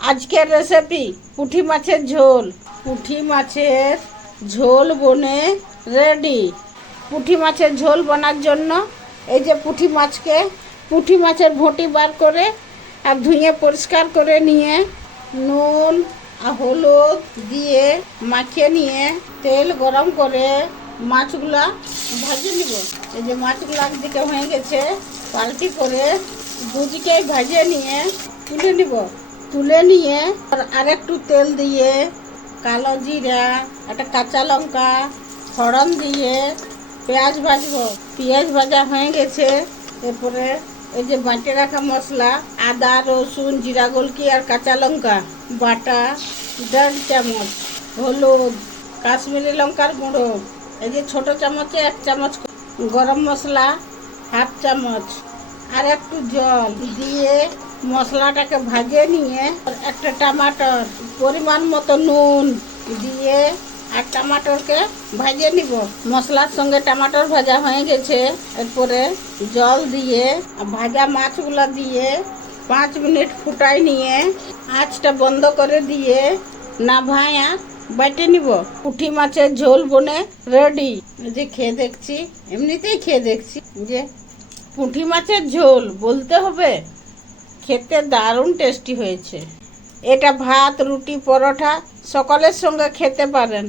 আজকের রেসিপি পুঁটি মাছের ঝোল। পুঁটি মাছের ঝোল বনে রেডি। পুঁটি মাছের ঝোল বানার জন্য এই যে পুঁটি মাছের ভুঁটি বার করে আর ধুয়ে পরিষ্কার করে নিয়ে নুন আর হলুদ দিয়ে মাখিয়ে নিয়ে তেল গরম করে মাছগুলা ভাজে নিব। এই যে মাছগুলা একদিকে হয়ে গেছে, পাল্টি করে দুদিকে ভাজে নিয়ে তুলে নিয়ে আর একটু তেল দিয়ে কালো জিরা, একটা কাঁচা লঙ্কা ফোড়ন দিয়ে পেঁয়াজ ভাজবো। পেঁয়াজ ভাজা হয়ে গেছে, এরপরে এই যে বাটে রাখা মশলা আদা রসুন জিরা গোলকি আর কাঁচা লঙ্কা বাটা 1.5 চামচ, হলুদ কাশ্মীরি লঙ্কার গুঁড়ো এই যে ছোট চামচে 1 চামচ, গরম মশলা 1/2 চামচ আর একটু জল দিয়ে মশলাটাকে ভাজে নিয়ে একটা টমাটোর পরিমাণ মতো নুন দিয়ে আর টমাটোরকে ভাজে নিব। মশলার সঙ্গে টমাটোর ভাজা হয়ে গেছে, এরপরে জল দিয়ে ভাজা মাছগুলা দিয়ে 5 মিনিট ফুটাই নিয়ে আঁচটা বন্ধ করে দিয়ে নাভায়া বেটে নিব। পুঁটি মাছের ঝোল বনে রেডি। যে খেয়ে দেখছি, এমনিতেই খেয়ে দেখছি যে পুঁটি মাছের ঝোল বলতে হবে, খেতে দারুণ টেস্টি হয়েছে। এটা ভাত রুটি পরোটা সকলের সঙ্গে খেতে পারেন।